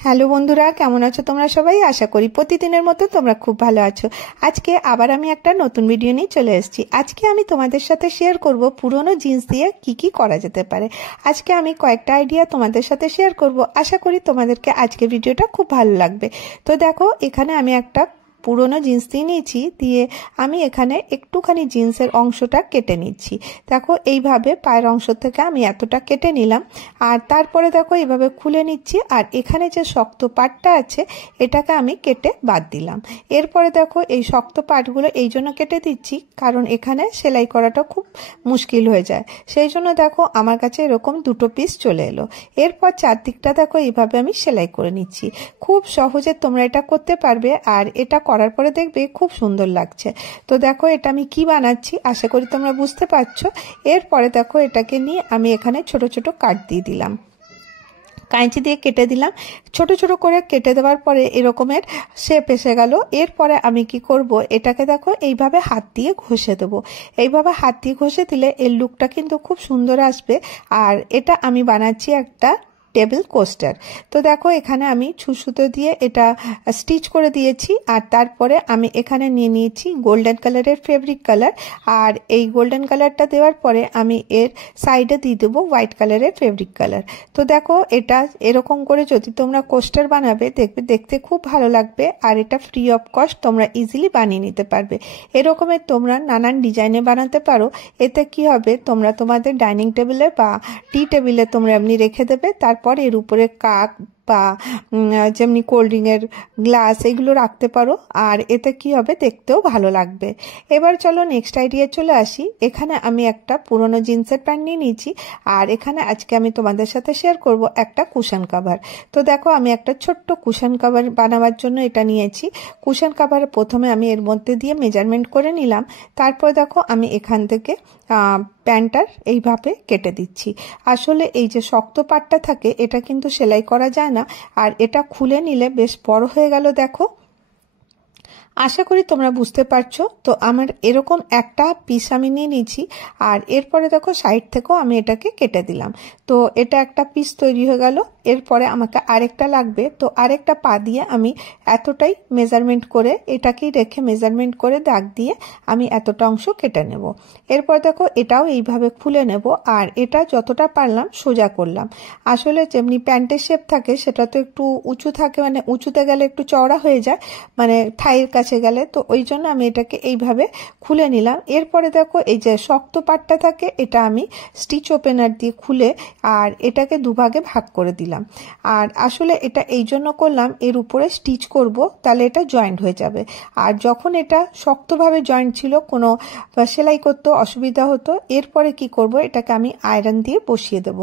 Hello বন্ধুরা, কেমন আছো তোমরা সবাই? আশা করি প্রতিদিনের মতো তোমরা খুব ভালো আছো। আজকে আবার আমি একটা নতুন ভিডিও নিয়ে চলে এসেছি। আজকে আমি তোমাদের সাথে শেয়ার করব পুরনো জিন্স দিয়ে কি কি করা যেতে পারে। আজকে আমি কয়েকটা আইডিয়া তোমাদের সাথে শেয়ার করব। আশা করি তোমাদেরকে আজকে ভিডিওটা খুব ভালো লাগবে। তো দেখো, এখানে আমি একটা পুরনো জিন্স দিয়ে নিয়েছি, দিয়ে আমি এখানে একটুখানি জিন্সের অংশটা কেটে নিচ্ছি। দেখো, এইভাবে পায়ের অংশ থেকে আমি এতটা কেটে নিলাম, আর তারপরে দেখো এইভাবে খুলে নিচ্ছি, আর এখানে যে শক্ত পাটটা আছে এটাকে আমি কেটে বাদ দিলাম। এরপরে দেখো, এই শক্ত পাটগুলো এই জন্য কেটে দিচ্ছি কারণ এখানে সেলাই করাটা খুব মুশকিল হয়ে যায়, সেই জন্য দেখো আমার কাছে এরকম দুটো পিস চলে এলো। এরপর চারদিকটা দেখো এইভাবে আমি সেলাই করে নিচ্ছি। খুব সহজে তোমরা এটা করতে পারবে, আর এটা করার পরে দেখবে খুব সুন্দর লাগছে। তো দেখো, এটা আমি কি বানাচ্ছি আশা করি তোমরা বুঝতে পারছো। এরপরে দেখো, এটাকে নিয়ে আমি এখানে ছোট ছোট কাট দিয়ে দিলাম, কাঁচি দিয়ে কেটে দিলাম। ছোট ছোট করে কেটে দেওয়ার পরে এরকমের শেপ এসে গেল। এরপরে আমি কি করব, এটাকে দেখো এইভাবে হাত দিয়ে ঘষে দেবো। এইভাবে হাত দিয়ে ঘষে দিলে এর লুকটা কিন্তু খুব সুন্দর আসবে। আর এটা আমি বানাচ্ছি একটা টেবিল কোস্টার। তো দেখো, এখানে আমি সুতো দিয়ে এটা স্টিচ করে দিয়েছি, আর তারপরে আমি এখানে নিয়ে নিয়েছি গোল্ডেন কালারের ফেব্রিক কালার, আর এই গোল্ডেন কালারটা দেওয়ার পরে আমি এর সাইডে দিয়ে দেবো হোয়াইট কালারের ফেব্রিক কালার। তো দেখো, এটা এরকম করে যদি তোমরা কোস্টার বানাবে দেখবে দেখতে খুব ভালো লাগবে, আর এটা ফ্রি অফ কস্ট তোমরা ইজিলি বানিয়ে নিতে পারবে। এরকমের তোমরা নানান ডিজাইনে বানাতে পারো। এতে কি হবে, তোমরা তোমাদের ডাইনিং টেবিলে বা টি টেবিলে তোমরা এমনি রেখে দেবে, তারপর এর উপরে কাপ বা যেমনি কোল্ড ড্রিঙ্কের গ্লাস এগুলো রাখতে পারো, আর এতে কি হবে, দেখতেও ভালো লাগবে। এবার চলো নেক্সট আইডিয়া চলে আসি। এখানে আমি একটা পুরনো জিন্সের প্যান্ট নিয়ে নিয়েছি, আর এখানে আজকে আমি তোমাদের সাথে শেয়ার করব একটা কুশন কাভার। তো দেখো, আমি একটা ছোট্ট কুশন কাভার বানাবার জন্য এটা নিয়েছি। কুশন কাভার প্রথমে আমি এর মধ্যে দিয়ে মেজারমেন্ট করে নিলাম, তারপর দেখো আমি এখান থেকে প্যান্টটার এইভাবে কেটে দিচ্ছি। আসলে এই যে শক্ত পাটটা থাকে এটা কিন্তু সেলাই করা যায় না, আর এটা খুলে নিলে বেশ বড় হয়ে গেল। দেখো, আশা করি তোমরা বুঝতে পারছো। তো আমার এরকম একটা পিস আমি নিয়ে নিয়েছি, আর এরপরে দেখো সাইড থেকেও আমি এটাকে কেটে দিলাম। তো এটা একটা পিস তৈরি হয়ে গেল। এরপরে আমাকে আরেকটা লাগবে, তো আরেকটা পা দিয়ে আমি এতটাই মেজারমেন্ট করে এটাকেই রেখে মেজারমেন্ট করে দাগ দিয়ে আমি এতটা অংশ কেটে নেব। এরপর দেখো, এটাও এইভাবে খুলে নেব, আর এটা যতটা পারলাম সোজা করলাম। আসলে যেমনি প্যান্টের শেপ থাকে সেটা তো একটু উঁচু থাকে, মানে উঁচুতে গেলে একটু চওড়া হয়ে যায়, মানে থাইয়ের কাছে গেলে, তো ওই জন্য আমি এটাকে এইভাবে খুলে নিলাম। এরপরে দেখো, এই যে শক্ত পাটটা থাকে এটা আমি স্টিচ ওপেনার দিয়ে খুলে আর এটাকে দুভাগে ভাগ করে দিলাম। আর আসলে এটা এই জন্য করলাম, এর উপরে স্টিচ করব, তাহলে এটা জয়েন্ট হয়ে যাবে। আর যখন এটা শক্তভাবে জয়েন্ট ছিল, কোনো সেলাই করতে অসুবিধা হতো। এরপরে কি করব, এটাকে আমি আয়রন দিয়ে বসিয়ে দেব।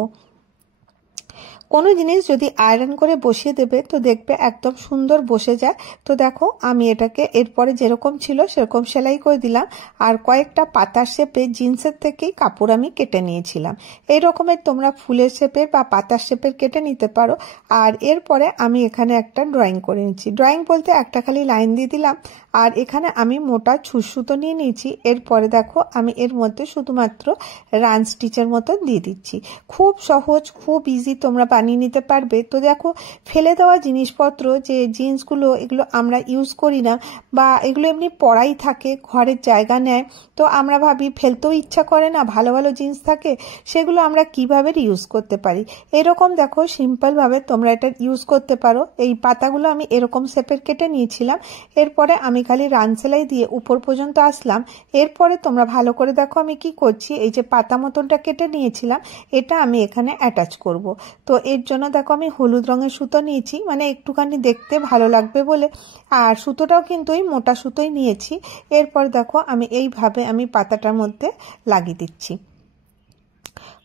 কোনো জিনিস যদি আয়রন করে বসিয়ে দেবে তো দেখবে একদম সুন্দর বসে যায়। তো দেখো, আমি এটাকে এরপরে যেরকম ছিল সেরকম সেলাই করে দিলাম, আর কয়েকটা পাতার শেপে জিন্সের থেকেই কাপড় আমি কেটে নিয়েছিলাম। এই রকমের তোমরা ফুলের শেপের বা পাতার শেপের কেটে নিতে পারো। আর এরপরে আমি এখানে একটা ড্রয়িং করে নিচ্ছি। ড্রয়িং বলতে একটা খালি লাইন দিয়ে দিলাম, আর এখানে আমি মোটা সুতো নিয়ে নিয়েছি। এরপরে দেখো, আমি এর মধ্যে শুধুমাত্র রান স্টিচের মতো দিয়ে দিচ্ছি। খুব সহজ, খুব ইজি, তোমরা বানিয়ে নিতে পারবে। তো দেখো, ফেলে দেওয়া জিনিসপত্র যে জিন্সগুলো এগুলো আমরা ইউজ করি না, বা এগুলো এমনি পড়াই থাকে, ঘরের জায়গা নেয়, তো আমরা ভাবি ফেলতেও ইচ্ছা করে না, ভালো ভালো জিন্স থাকে, সেগুলো আমরা কিভাবে ইউজ করতে পারি। এরকম দেখো সিম্পলভাবে তোমরা এটা ইউজ করতে পারো। এই পাতাগুলো আমি এরকম শেপের কেটে নিয়েছিলাম। এরপরে আমি খালি রান সেলাই দিয়ে উপর পর্যন্ত আসলাম। এরপরে তোমরা ভালো করে দেখো আমি কি করছি, এই যে পাতা মতনটা কেটে নিয়েছিলাম এটা আমি এখানে অ্যাটাচ করব। তো এর জন্য দেখো আমি হলুদ রঙের সুতো নিয়েছি, মানে একটুখানি দেখতে ভালো লাগবে বলে, আর সুতোটাও কিন্তু এই মোটা সুতোই নিয়েছি। এরপর দেখো আমি এইভাবে আমি পাতাটার মধ্যে লাগিয়ে দিচ্ছি।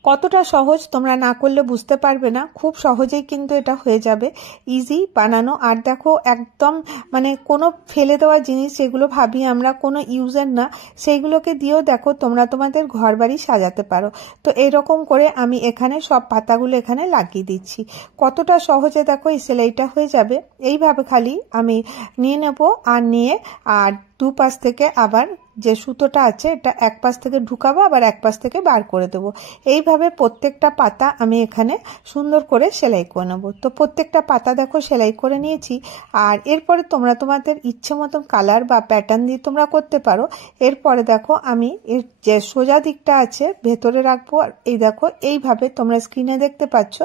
কতটা সহজ তোমরা না করলে বুঝতে পারবে না, খুব সহজেই কিন্তু এটা হয়ে যাবে, ইজি বানানো। আর দেখো, একদম মানে কোনো ফেলে দেওয়া জিনিস যেগুলো ভাবি আমরা কোনো ইউজের না, সেইগুলোকে দিয়েও দেখো তোমরা তোমাদের ঘর বাড়ি সাজাতে পারো। তো এরকম করে আমি এখানে সব পাতাগুলো এখানে লাগিয়ে দিচ্ছি। কতটা সহজে দেখো এই সেলাইটা হয়ে যাবে। এইভাবে খালি আমি নিয়ে নেব, আর নিয়ে আর দুপাশ থেকে আবার যে সুতোটা আছে এটা এক পাশ থেকে ঢুকাবো, আবার এক পাশ থেকে বার করে দেবো। এইভাবে এইভাবে প্রত্যেকটা পাতা আমি এখানে সুন্দর করে সেলাই করে নেব। তো প্রত্যেকটা পাতা দেখো সেলাই করে নিয়েছি। আর এরপরে তোমরা তোমাদের ইচ্ছে মতন কালার বা প্যাটার্ন দিয়ে তোমরা করতে পারো। এরপরে দেখো আমি এর যে সোজা দিকটা আছে ভেতরে রাখবো। আর এই দেখো এইভাবে তোমরা স্ক্রিনে দেখতে পাচ্ছ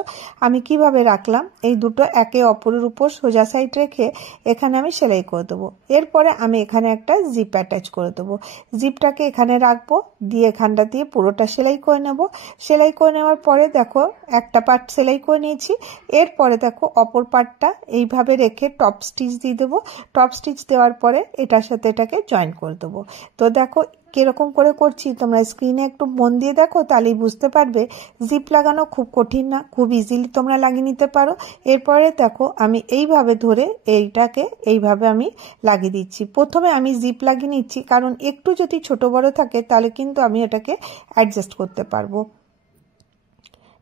আমি কিভাবে রাখলাম। এই দুটো একে অপরের উপর সোজা সাইড রেখে এখানে আমি সেলাই করে দেবো। এরপরে আমি এখানে একটা জিপ অ্যাটাচ করে দেবো। জিপটাকে এখানে রাখবো, দিয়ে এখানটা দিয়ে পুরোটা সেলাই করে নেব। সেলাই করে নেওয়ার পরে দেখো একটা পার্ট সেলাই করে নিয়েছি। এরপরে দেখো অপর পার্টটা এইভাবে রেখে টপ স্টিচ দিয়ে দেবো। টপ স্টিচ দেওয়ার পরে এটার সাথে এটাকে জয়েন করে দেবো। তো দেখো কিরকম করে করছি তোমরা স্ক্রিনে একটু মন দিয়ে দেখো, তাহলেই বুঝতে পারবে। জিপ লাগানো খুব কঠিন না, খুব ইজিলি তোমরা লাগিয়ে নিতে পারো। এরপরে দেখো আমি এইভাবে ধরে এইটাকে এইভাবে আমি লাগিয়ে দিচ্ছি। প্রথমে আমি জিপ লাগিয়ে নিচ্ছি, কারণ একটু যদি ছোট বড় থাকে তাহলে কিন্তু আমি এটাকে অ্যাডজাস্ট করতে পারবো।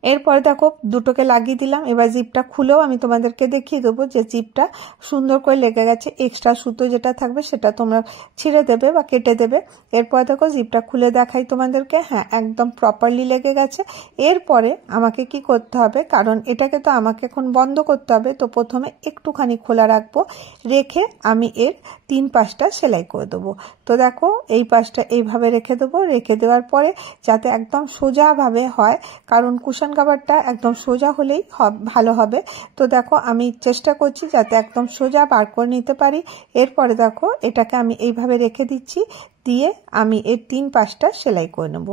এরপরে দেখো দুটোকে লাগিয়ে দিলাম। এবার জিপটা খুলেও আমি তোমাদেরকে দেখিয়ে দেবো যে জিপটা সুন্দর করে লেগে গেছে। এক্সট্রা সুতো যেটা থাকবে সেটা তোমরা ছিঁড়ে দেবে বা কেটে দেবে। এরপরে দেখো জিপটা খুলে দেখাই তোমাদেরকে, হ্যাঁ একদম প্রপারলি লেগে গেছে। এরপরে আমাকে কি করতে হবে, কারণ এটাকে তো আমাকে এখন বন্ধ করতে হবে, তো প্রথমে একটুখানি খোলা রাখবো, রেখে আমি এর 3 পাশটা সেলাই করে দেবো। তো দেখো এই পাশটা এইভাবে রেখে দেবো। রেখে দেওয়ার পরে যাতে একদম সোজাভাবে হয়, কারণ কুশন কাভারটা একদম সোজা হলেই ভালো হবে। তো দেখো আমি চেষ্টা করছি যাতে একদম সোজা বার করে নিতে পারি। এরপরে দেখো এটাকে আমি এইভাবে রেখে দিচ্ছি, দিয়ে আমি এর 3 পাশটা সেলাই করে নেব।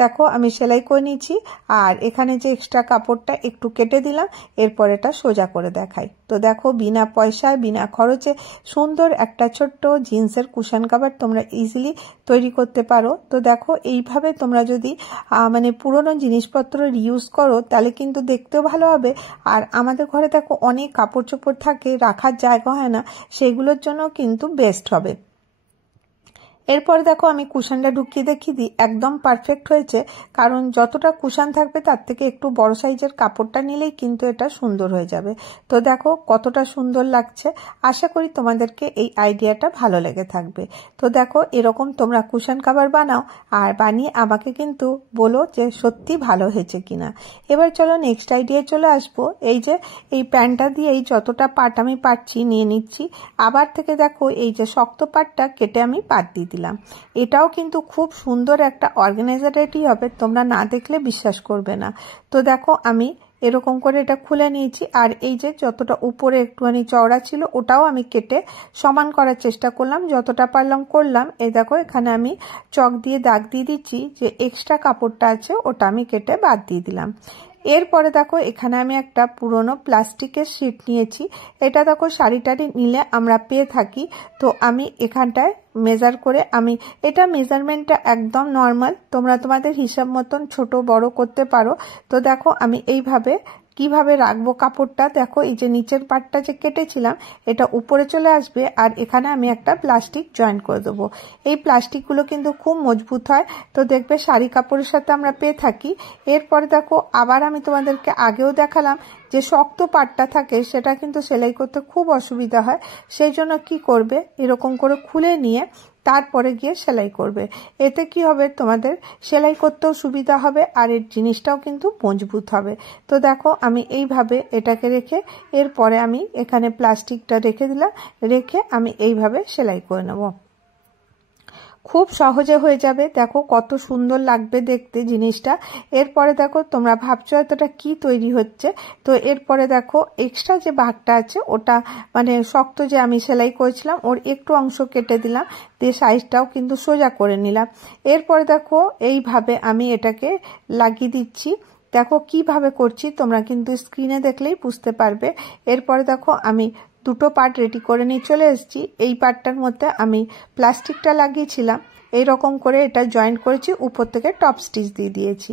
দেখো আমি সেলাই করে নিয়েছি। আর এখানে যে এক্সট্রা কাপড়টা একটু কেটে দিলাম, এরপর এটা সোজা করে দেখাই। তো দেখো বিনা পয়সায় বিনা খরচে সুন্দর একটা ছোট্ট জিন্সের কুশন কাভার তোমরা ইজিলি তৈরি করতে পারো। তো দেখো এইভাবে তোমরা যদি মানে পুরনো জিনিসপত্র রিউজ করো তাহলে কিন্তু দেখতেও ভালো হবে। আর আমাদের ঘরে দেখো অনেক কাপড় চোপড় থাকে, রাখার জায়গা হয় না, সেগুলোর জন্য কিন্তু বেস্ট হবে। এরপর দেখো আমি কুশনটা ঢুকিয়ে দেখিয়ে দিই, একদম পারফেক্ট হয়েছে। কারণ যতটা কুশন থাকবে তার থেকে একটু বড় সাইজের কাপড়টা নিলেই কিন্তু এটা সুন্দর হয়ে যাবে। তো দেখো কতটা সুন্দর লাগছে। আশা করি তোমাদেরকে এই আইডিয়াটা ভালো লেগে থাকবে। তো দেখো এরকম তোমরা কুশন কাভার বানাও, আর বানিয়ে আমাকে কিন্তু বলো যে সত্যি ভালো হয়েছে কিনা। এবার চলো নেক্সট আইডিয়া চলে আসবো। এই যে এই প্যান্টটা দিয়েই যতটা পার্ট আমি পাচ্ছি নিয়ে নিচ্ছি। আবার থেকে দেখো এই যে শক্ত পার্টটা কেটে আমি পাট দিয়ে দিলাম। এটাও কিন্তু খুব সুন্দর একটা অর্গানাইজার রেডি হবে, তোমরা না দেখলে বিশ্বাস করবে না। তো দেখো আমি এরকম করে এটা খুলে নিয়েছি। আর এই যে যতটা উপরে একটুখানি চওড়া ছিল ওটাও আমি কেটে সমান করার চেষ্টা করলাম, যতটা পারলাম করলাম। এই দেখো এখানে আমি চক দিয়ে দাগ দিয়ে দিচ্ছি, যে এক্সট্রা কাপড়টা আছে ওটা আমি কেটে বাদ দিয়ে দিলাম। এরপরে দেখো এখানে আমি একটা পুরনো প্লাস্টিকের শিট নিয়েছি। এটা দেখো শাড়ি টাড়ি নিলে আমরা পেয়ে থাকি। তো আমি এখানটায় মেজার করে আমি এটা মেজারমেন্টটা একদম নর্মাল, তোমরা তোমাদের হিসাব মতন ছোট বড় করতে পারো। তো দেখো আমি এইভাবে কিভাবে রাখবো কাপড়টা, দেখো এই যে নিচের পার্টটা যে কেটেছিলাম এটা উপরে চলে আসবে। আর এখানে আমি একটা প্লাস্টিক জয়েন করে দেবো। এই প্লাস্টিকগুলো কিন্তু খুব মজবুত হয়, তো দেখবে শাড়ি কাপড়ের সাথে আমরা পেয়ে থাকি। এরপরে দেখো আবার আমি তোমাদেরকে আগেও দেখালাম যে শক্ত পাটটা থাকে সেটা কিন্তু সেলাই করতে খুব অসুবিধা হয়। সেই জন্য কি করবে, এরকম করে খুলে নিয়ে তারপরে গিয়ে সেলাই করবে। এতে কি হবে, তোমাদের সেলাই করতেও সুবিধা হবে আর এর জিনিসটাও কিন্তু মজবুত হবে। তো দেখো আমি এইভাবে এটাকে রেখে এরপরে আমি এখানে প্লাস্টিকটা রেখে দিলাম, রেখে আমি এইভাবে সেলাই করে নেব। খুব সহজে হয়ে যাবে। দেখো কত সুন্দর লাগবে দেখতে জিনিসটা। এরপরে দেখো তোমরা ভাবছো এতটা কি তৈরি হচ্ছে, তো এরপরে দেখো এক্সট্রা যে ভাগটা আছে ওটা মানে শক্ত যে আমি সেলাই করেছিলাম ওর একটু অংশ কেটে দিলাম, দিয়ে সাইজটাও কিন্তু সোজা করে নিলাম। এরপরে দেখো এইভাবে আমি এটাকে লাগিয়ে দিচ্ছি। দেখো কিভাবে করছি তোমরা কিন্তু স্ক্রিনে দেখলেই বুঝতে পারবে। এরপরে দেখো আমি দুটো পার্ট রেডি করে নিয়ে চলে এসেছি। এই পার্টটার মধ্যে আমি প্লাস্টিকটা লাগিয়েছিলাম, এই রকম করে এটা জয়েন করেছি, উপর থেকে টপ স্টিচ দিয়ে দিয়েছি।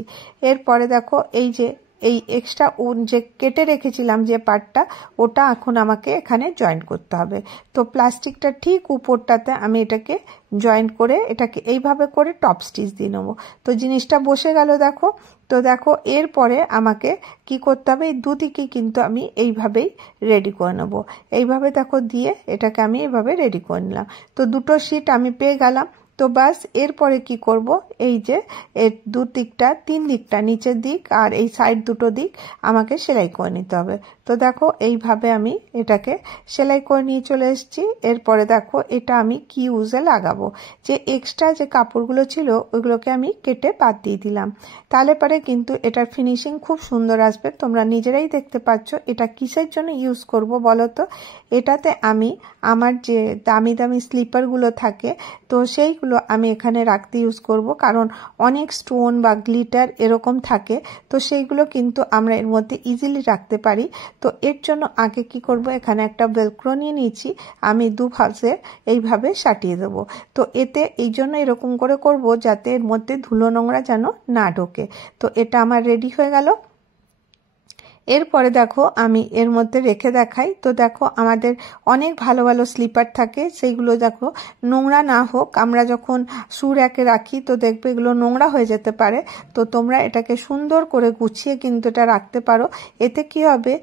এরপরে দেখো এই যে এই এক্সট্রা যে কেটে রেখেছিলাম যে পার্টটা ওটা এখন আমাকে এখানে জয়েন করতে হবে। তো প্লাস্টিকটা ঠিক উপরটাতে আমি এটাকে জয়েন করে এটাকে এইভাবে করে টপ স্টিচ দিয়ে নেবো। তো জিনিসটা বসে গেল দেখো। তো দেখো এরপরে আমাকে কি করতে হবে, এই দুদিকেই কিন্তু আমি এইভাবেই রেডি করে নেব। এইভাবে দেখো দিয়ে এটাকে আমি এইভাবে রেডি করে নিলাম। তো দুটো শিট আমি পেয়ে গেলাম। তো বাস এরপরে কি করব, এই যে এর দু দিকটা, তিন দিকটা, নিচের দিক আর এই সাইড দুটো দিক আমাকে সেলাই করে নিতে হবে। তো দেখো এইভাবে আমি এটাকে সেলাই করে নিয়ে চলে এসেছি। এরপরে দেখো এটা আমি কি ইউজে লাগাবো, যে এক্সট্রা যে কাপড়গুলো ছিল ওইগুলোকে আমি কেটে বাদ দিয়ে দিলাম। তাহলে পরে কিন্তু এটার ফিনিশিং খুব সুন্দর আসবে। তোমরা নিজেরাই দেখতে পাচ্ছ এটা কিসের জন্য ইউজ করব বলো তো। এটাতে আমি আমার যে দামি দামি স্লিপারগুলো থাকে তো সেইগুলো আমি এখানে রাখতে ইউজ করব, কারণ অনেক স্টোন বা গ্লিটার এরকম থাকে, তো সেইগুলো কিন্তু আমরা এর মধ্যে ইজিলি রাখতে পারি। তো এর জন্য আগে কি করব, এখানে একটা ভেলক্রো নিয়ে নিয়েছি, আমি দুপাশে এইভাবে সাটিয়ে দেবো। তো এতে এই জন্য এরকম করে করব যাতে এর মধ্যে ধুলো নোংরা যেন না ঢোকে। তো এটা আমার রেডি হয়ে গেল। এরপরে দেখো আমি এর মধ্যে রেখে দেখাই। তো দেখো আমাদের অনেক ভালো ভালো স্লিপার থাকে, সেইগুলো দেখো নোংরা না হোক, আমরা যখন শু র্যাকে রাখি তো দেখবে এগুলো নোংরা হয়ে যেতে পারে। তো তোমরা এটাকে সুন্দর করে গুছিয়ে কিন্তু এটা রাখতে পারো। এতে কি হবে,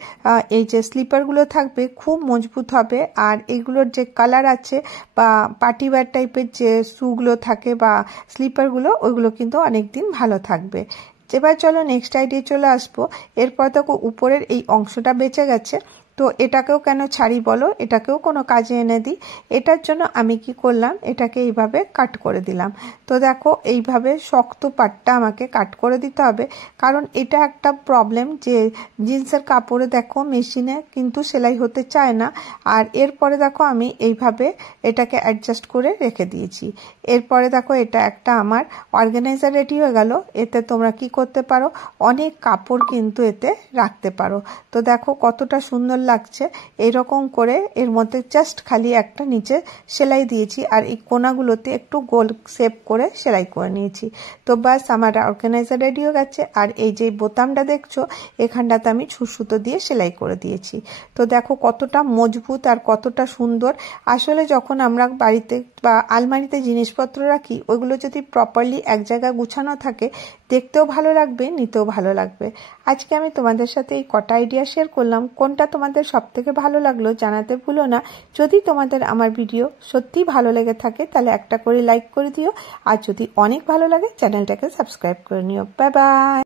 এই যে স্লিপারগুলো থাকবে খুব মজবুত হবে, আর এইগুলোর যে কালার আছে বা পার্টিওয়্যার টাইপের যে শুগুলো থাকে বা স্লিপারগুলো, ওইগুলো কিন্তু অনেকদিন ভালো থাকবে। এবার চলো নেক্সট আইডিয়া চলে আসবো। এরপর দেখো উপরের এই অংশটা বেঁচে গেছে, তো এটাকেও কেন ছাড়ি বলো, এটাকেও কোনো কাজে এনে দিই। এটার জন্য আমি কি করলাম, এটাকে এইভাবে কাট করে দিলাম। তো দেখো এইভাবে শক্ত পাটটা আমাকে কাট করে দিতে হবে, কারণ এটা একটা প্রবলেম যে জিন্সের কাপড়ে দেখো মেশিনে কিন্তু সেলাই হতে চায় না। আর এরপরে দেখো আমি এইভাবে এটাকে অ্যাডজাস্ট করে রেখে দিয়েছি। এরপরে দেখো এটা একটা আমার অর্গানাইজার রেডি হয়ে গেল। এতে তোমরা কি করতে পারো, অনেক কাপড় কিন্তু এতে রাখতে পারো। তো দেখো কতটা সুন্দর লাগছে। এইরকম করে এর মধ্যে জাস্ট খালি একটা নিচে সেলাই দিয়েছি, আর এই কোনাগুলোতে একটু গোল শেপ করে সেলাই করে নিয়েছি। তো বাস আমার অর্গানাইজার রেডি হয়ে গেছে। আর এই যে বোতামটা দেখছো এখানটাতে আমি সুতো দিয়ে সেলাই করে দিয়েছি। তো দেখো কতটা মজবুত আর কতটা সুন্দর। আসলে যখন আমরা বাড়িতে বা আলমারিতে জিনিসপত্র রাখি, ওইগুলো যদি প্রপারলি এক জায়গায় গুছানো থাকে, দেখতেও ভালো লাগবে, নিতেও ভালো লাগবে। আজকে আমি তোমাদের সাথে এই কটা আইডিয়া শেয়ার করলাম। কোনটা তোমাদের সব থেকে ভালো লাগলো জানাতে ভুলো না। যদি তোমাদের আমার ভিডিও সত্যিই ভালো লেগে থাকে তাহলে একটা করে লাইক করে দিও, আর যদি অনেক ভালো লাগে চ্যানেলটাকে সাবস্ক্রাইব করে নিও। Bye bye.